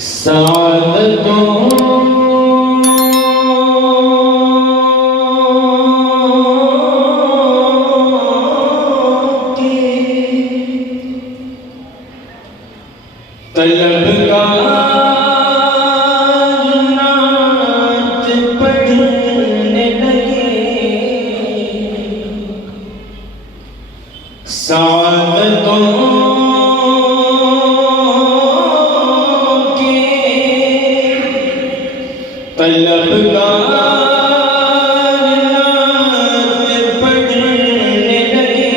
سعادتوں طلبگار نعت پڑھنے لگے، سعادتوں کے طلبگار نعت پڑھنے لگے،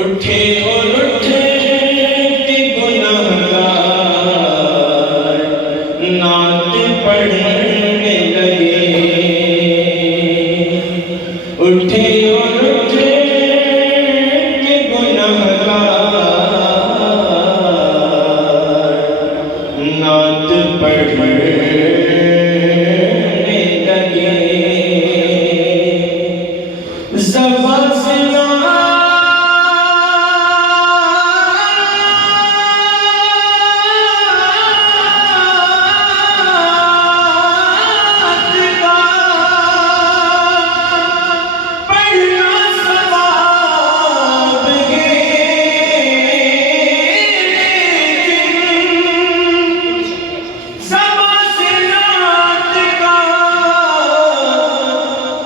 اٹھے اور اٹھے نعت پڑھنے لگے، اٹھے اور اٹھے کہ گنہگار نعت پڑھنے لگے، زبان سے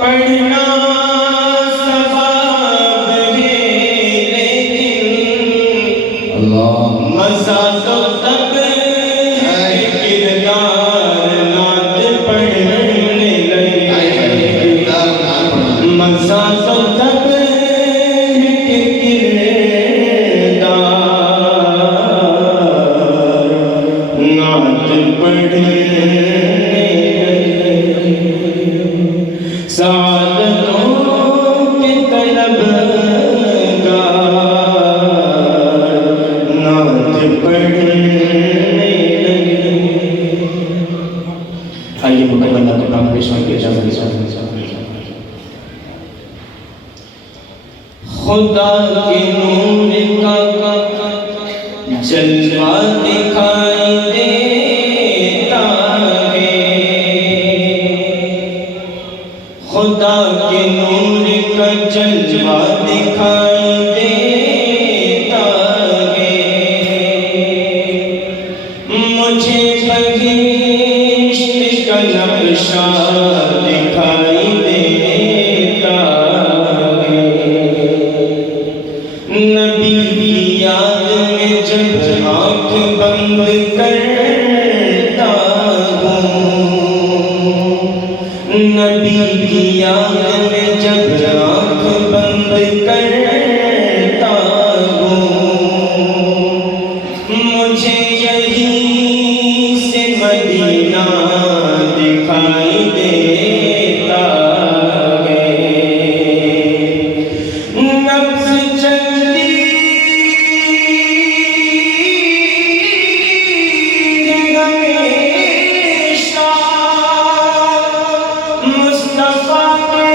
پڑھنا ثواب ہے، لیکن مزہ تو تب ہے کردار نعت پڑھنے لگے، مزہ تو تب ہے کہ کردار نعت پڑھنے سعادتوں کے طلبگار نعت پڑھنے لگے۔ آئیے مکمل نعت پاک پیش ہونے کی اجازت دیجیے۔ خدا کے نور کا جلوہ دکھائی دیتا ہے، خدا کے نور کا جلوہ دکھائی دیتا ہے، مجھے بہشت کا نقشہ دکھائی دیتا ہے، نبی کی یاد میں جب آنکھ بند کرتا ہوں، نبی کی یاد میں جب آنکھ بند کرتا ہوں، مجھے یہیں سے مدینہ دکھائی دیتا ہے، نبض چلتی ہمیشہ مصطفیٰ کے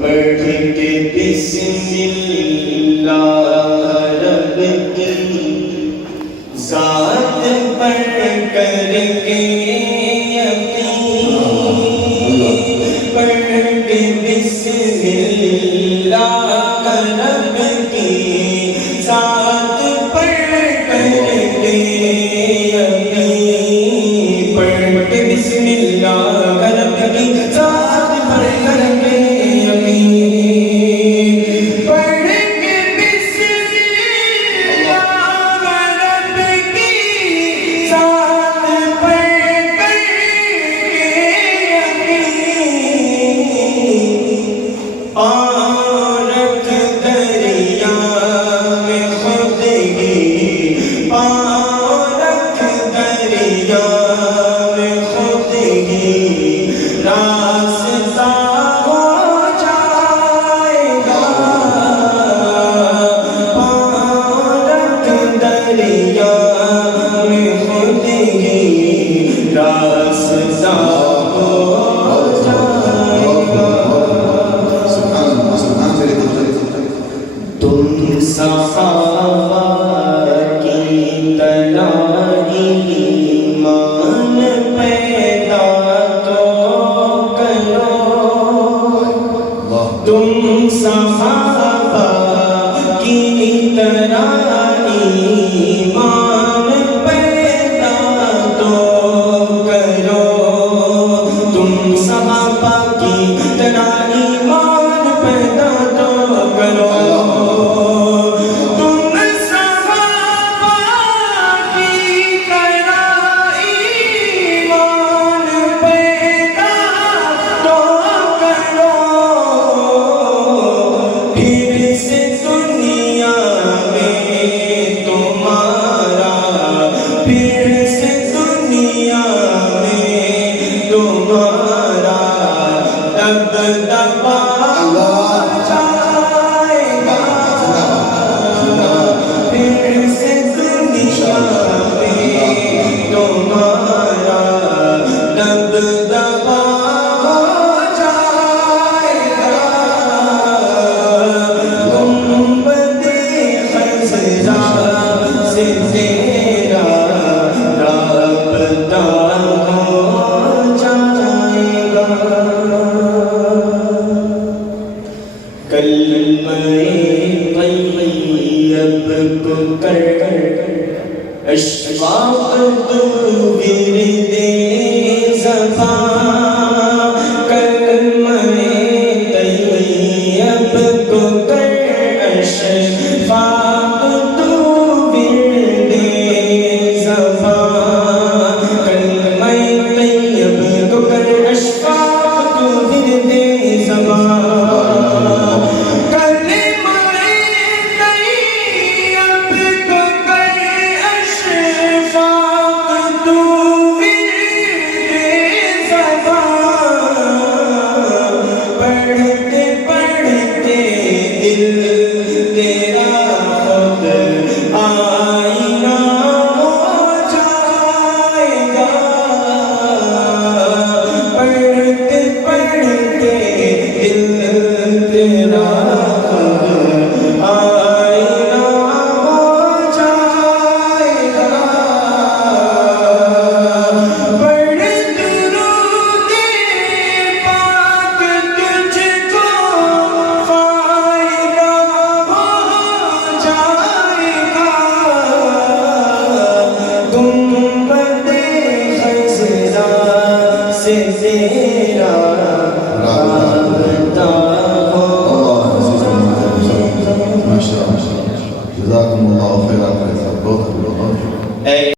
پڑھ کے بسم اللہ رب کی ذات پڑھ کر کے یقین، پڑھ کے بسم اللہ رب کی ذات پڑھ کر کے یقین، پڑھ کے بسم اللہ رب کی ذات پڑھ کر کے تم صحابہ کی طرح ایمان پیدا تو کرو، تم صحابہ کی طرح ایمان پیدا تو کرو، تم صحابہ کی طرح ایمان پیدا تو کرو، اشفاق تو ورد زبان، کلمہ طیب کو کر اشفاق تو ورد زبان، کلمہ طیب کو کر اشفاق تو ورد زبان، سے تیرا